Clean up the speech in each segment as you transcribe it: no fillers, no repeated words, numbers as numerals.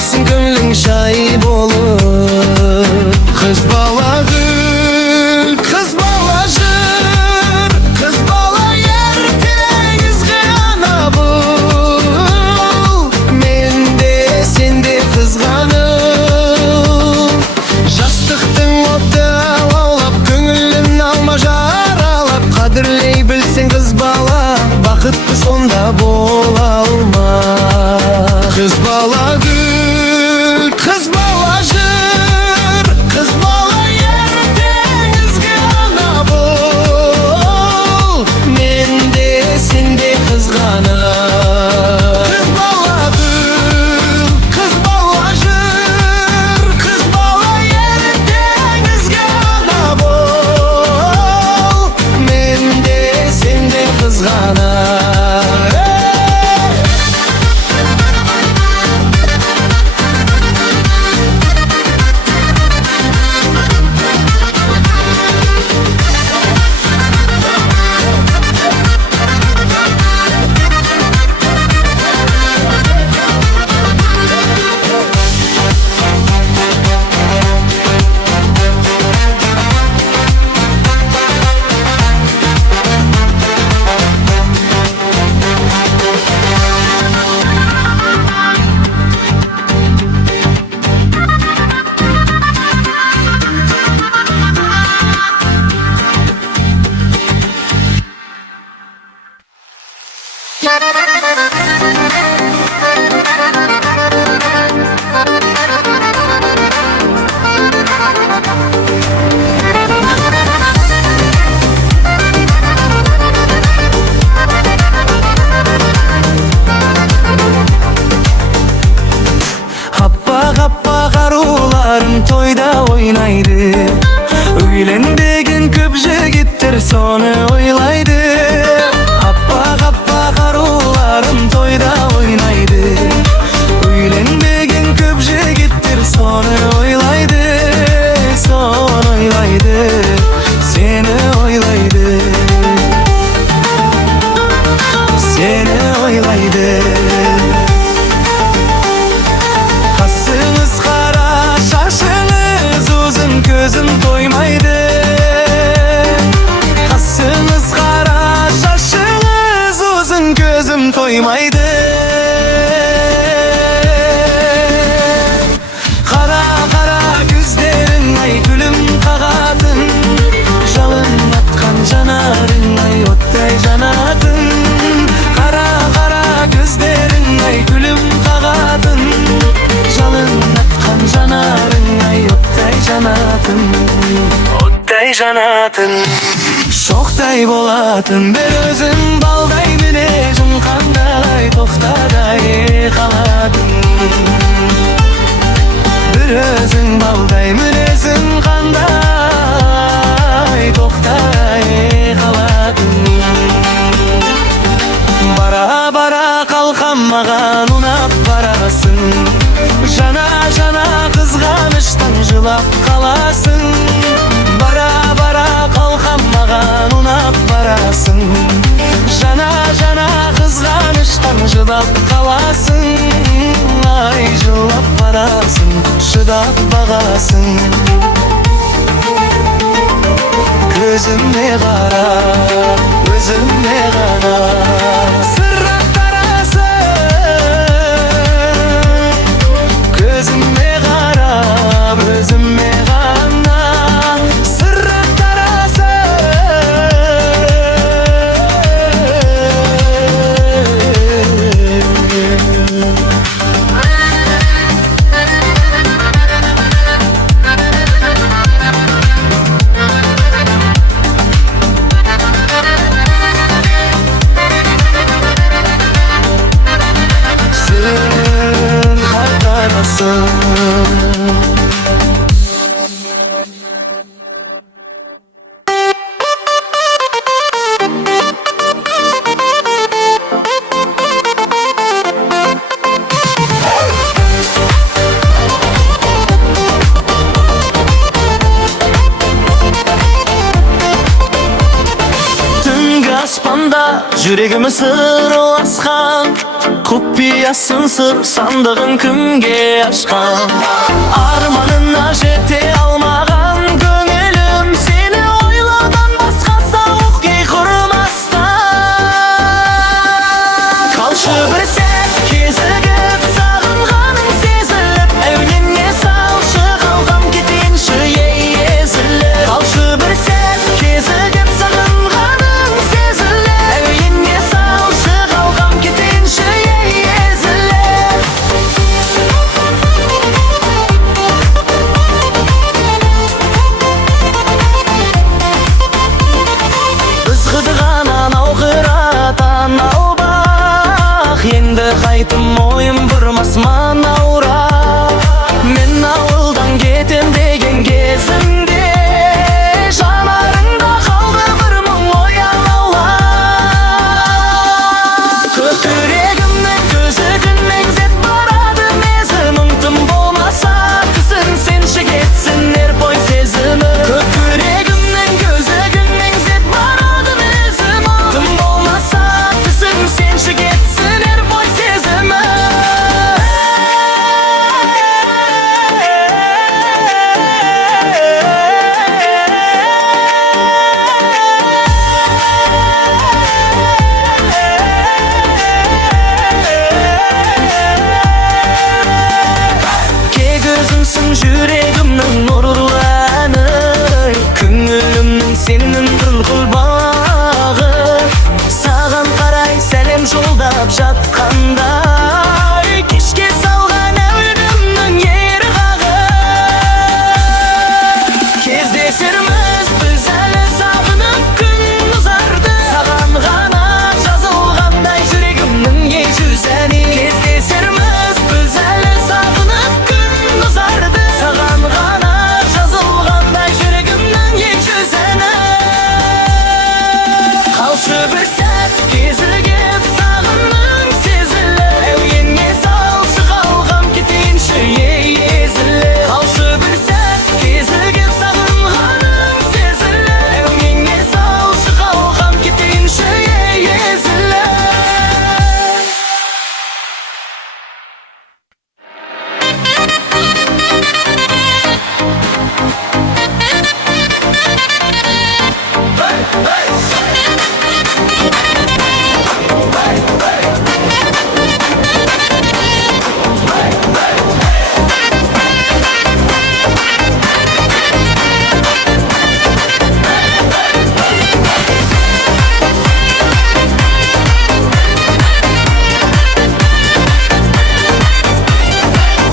bilmesin gönlün şay olur. Kız bala gül, kız bala jır, kız bala erteğiz gana bul. Men de sen de kızganım, jastıktın otta laulap, köngülün alma jaralap. Kadirley bilsen kız bala, bakıtlı sonda bola alma. Kız bala gül, kız bala jır, kız bala erteğiz gana bul. Men de sen de kızganım. Kız bala gül, kız bala jır, kız bala erteğiz gana bul. Men de sen de kızganım. Happa karularım toyda oynaydı. Öylen degen köp jigitler sonu oylaydı. Happa karularım toyda oynaydı. Öylen degen köp jigitler sonu oylaydı. Son oylaydı, seni oylaydı, seni oylaydı. Kasınız kara, şaşınız uzun, gözüm doymaydı. Kasınız kara, şaşınız uzun, gözüm doymaydı. Kara kara gözlerin ay gülüm kağıdın, жалын atkan janarın ay ottay janadın. Kara kara gözlerin ay gülüm kağıdın, жалын atkan janarın ay ottay janadın. Ottay janadın. Şoqday bolatın bir özün, balday minejin qanday toxtaday qaladın. Bir özün balday minejin qanday toxtaday qaladın. Bara bara kalkanmagan unap barasın. Jana jana kızganıştan жылап kalasın. Bara bara kalkanmagan unap barasın. Jana jana kızganıştan жылап kalasın. Ay жылап barasın, şıdap bağasın. Gözümle kara, gözümle kara, sırrak tarasın. Gözümle kara, gözümle kara, sırrak tarasın. Жүрегімі сырласқан құпиясын сыр сандығын кімге ашқан. Арманына жете алмаған көңілім сені ойлаудан басқа сауық кей құрмастан. Қалшы бір сәт кезігіп сағынғаның сезіліп, әуеніне салшы қалғам кетейінші езіліп. Қалшы бір сәт кезігіп сағынғаның сезіліп, әуеніне салшы қалғам кетейінші езіліп. Біз қыдығанан ауғырatan албақ, енді қайтым ойым бұрмас манаура. Мен ауылдан кетем деген кезімде жанарыңда қалды бір мұң оялаула. Көкірегімнің көзігін меңзеп барады мезімің, тым болмаса түсін сенші кетсін бой сезімі. Көкірегімнің көзігін меңзеп барады мезімің, тым болмаса түсін сенші кетсін бой сезімі. Кегізіңсің жүрегімнің нұрлы әні, көңілімнің сенің тұлғыл бағы. Саған қарай сәлем жолдап жатқандай, кешке салған әуенімнің ерғағы. Кездесерміз біз әлі сағынып күн ұзарды, саған ғана жазылғандай жүрегімнің ей жүз әні. Кездесерміз біз әлі сағынып күн ұзарды, саған ғана жазылғандай жүрегімнің ей жүз әні. Қалшы бір сәт кезігіп сағынның сезіліп, әуеніне салшы қалғам кетейінші езіліп. Қалшы бір сәт кезігіп сағынғаның сезіліп, әуеніне салшы қалғам кетейінші езіліп.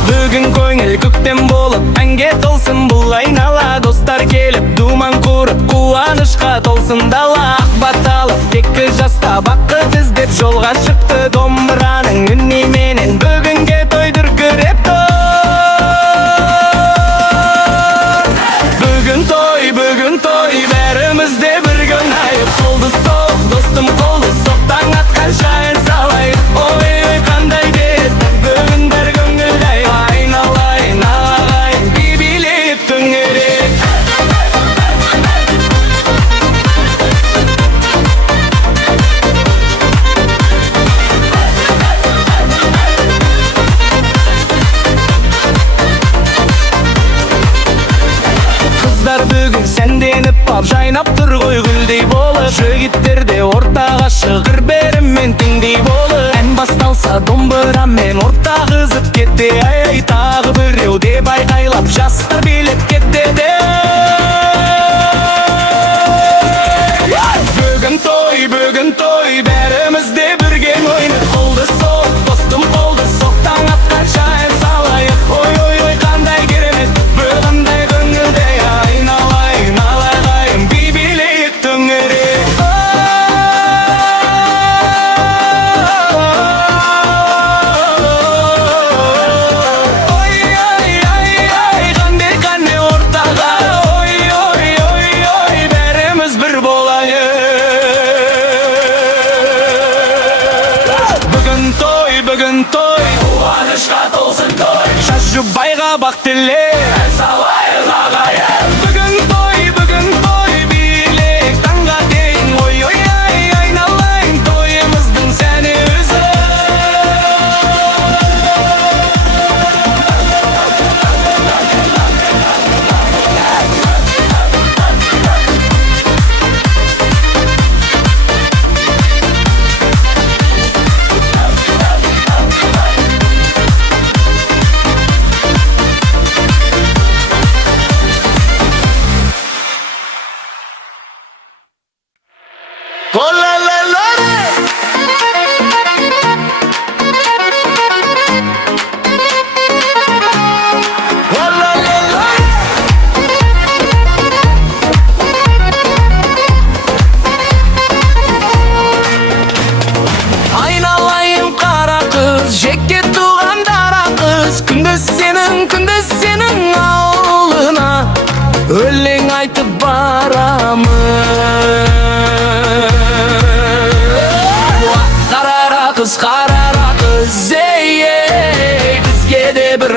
Бүгін көңіл көктем болып әнге толсын бұл айнала. Достар келіп думан құрып қуанышқа толсын дала. Ақ баталып екі жаста бақыт іздеп жолға шықты, домбыраның үніменен бүгінге той дүркіреп тұр. Бүгін той бәрімізде бірге ойнайық. Қолды соқ достым қолды соқ, таң атқанша ән салайық. Ой ой қандай дет бүгін бір көңілдай, айналайын ағайын би билеп төңірек. Қыздар бүгін сәнденіп ап жайнап тұр ғой гүлдей болып. Жігіттерде ортаға шығыр бәрімен теңдей болып. Ән басталса домбырамен орта қызып кетті, ай тағы біреу деп айқайлап жастар билеп кетті. Бүгін той бәрімізде бірге ойнап, қолды соқ достым қолды соқ, таң атқанша ән салайық. Ой ой ой қандай керемет бүгіндай көңілде, айналайын ағайын би билейік төңірек. Ой ой ой ой қандай қане ортаға, ой ой ой ой бәріміз бір болайық. Бүгін той қуанышқа толсын той, жас жұбайға бақ тілер, ән салайық ағайын. Бүгін той билек таңға дейін, ой ой ай айналайын той. Oh la la la la. Oh la la la. Aynalayım kara kız, jekket tuğan dara kız. Күндіз senin ауылына өлең айтып барамын. Қарара қыз, ей, бізге де бір,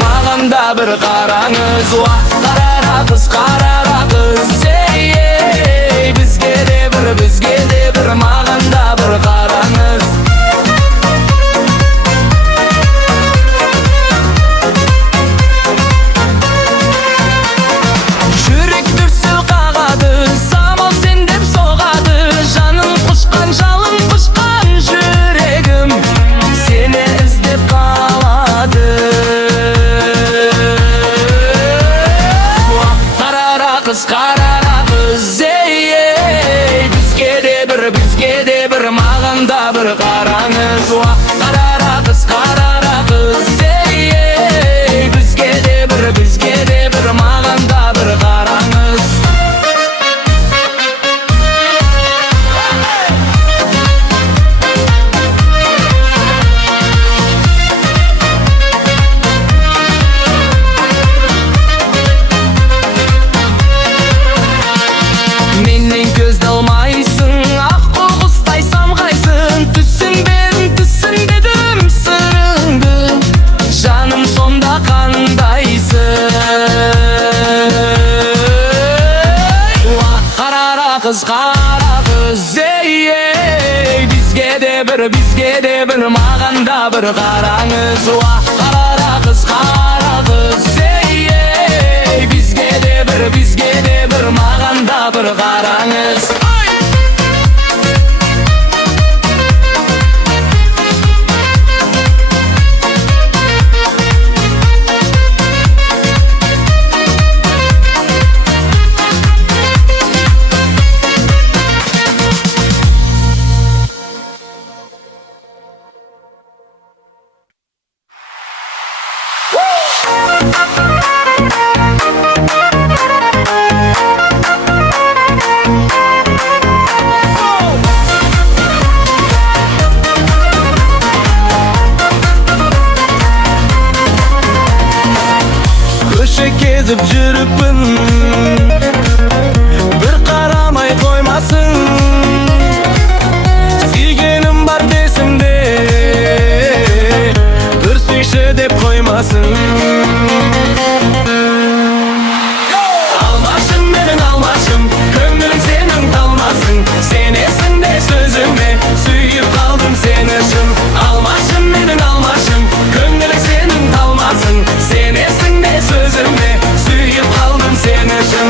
маған да бір қараңыз. Қарара қыз, ей, бізге де бір, маған да бір қараңыз. Жүрек дүрсіл қағады, самал сен деп соғады, жаным құшқан, жалын құшқан жүрегім сені іздеп қалады. Қарара қыз, ей, бізге де бір, маған да бір қараңыз. Қарара қыз, ей, бізге де бір, маған да бір қараңыз. Менен көзді алмайсың, аққу құстай самғайсың. Түсінбедім сырыңды, жаным сонда қандайсың. Қарара қыз, ей, бізге де бір, маған да бір қараңыз. Қарара қыз, ей, бізге де бір, маған да бір қараңыз. Кезіп жүріппін, бір қарамай қоймасын. Сүйгенім бар десімде, бір сүйші деп қоймасын. Алмашым, менің алмашым, көңілің сенің талмасын. Сенесің де сөзіме, сүйіп қалдым сені шын. Алмашым, менің алмашым, көңілің сенің талмасын. Сенесің де сөзіме, сүйіп қалдым сені шын.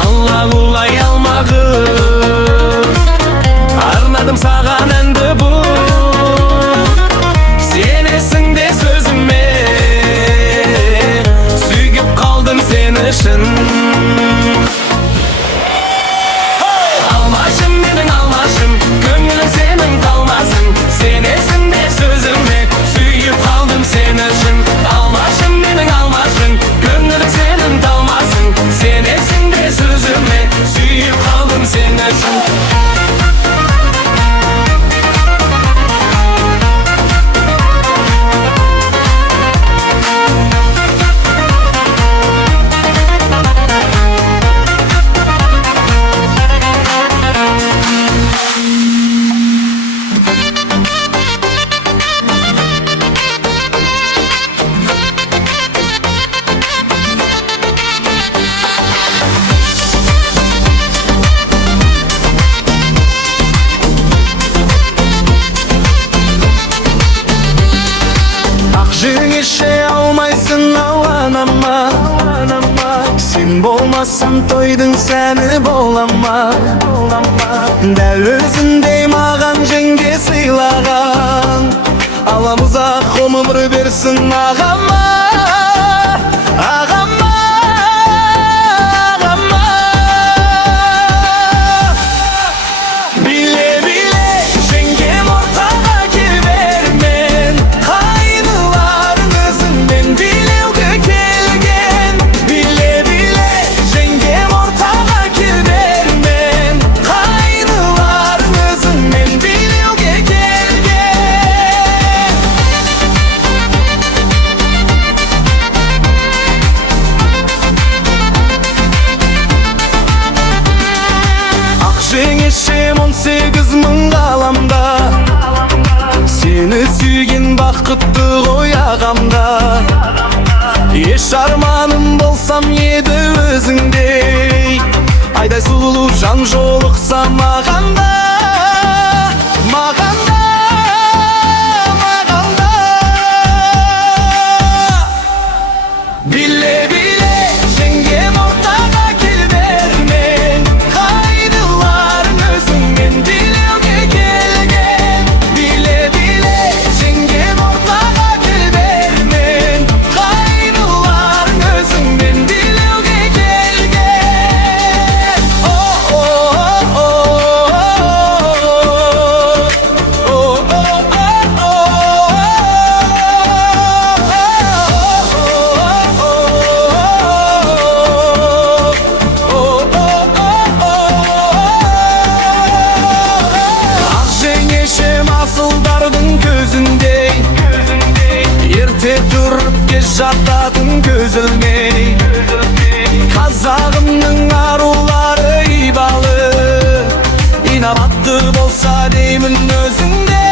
Алла құлай алмағым, арнадым саған әнді бұл. Сенесің де сөзіме, сүйіп қалдым сені шын. Алмашым, менің алмашым, көңілің сенің талмасын. Сенесің де сөзіме, сүйіп қалдым сені шын. Алмашым, менің алмашым, көңілің сенің талмасын. Сенесің де сөзіме, сүйіп қалдым сені шын. Сен болмасын тойдың сәні болама. Дәл өзіндей маған жеңге сыйлаған, аламызақ ғұмыр берсін ағама. сұлу жан жолықса мағанда, мағанда, мағанда. Биле биле жеңгем ортаға кел бермен, қайдыларың өзіңмен билеуге келген. Биле биле жеңгем ортаға кел бермен, қайдыларың өзіңмен билеуге келген. Асылдардың көзіндей ерте тұрып кеш жататын көз ілмей, қазағымның арулары ибалы, инабатты болса деймін өзіңде.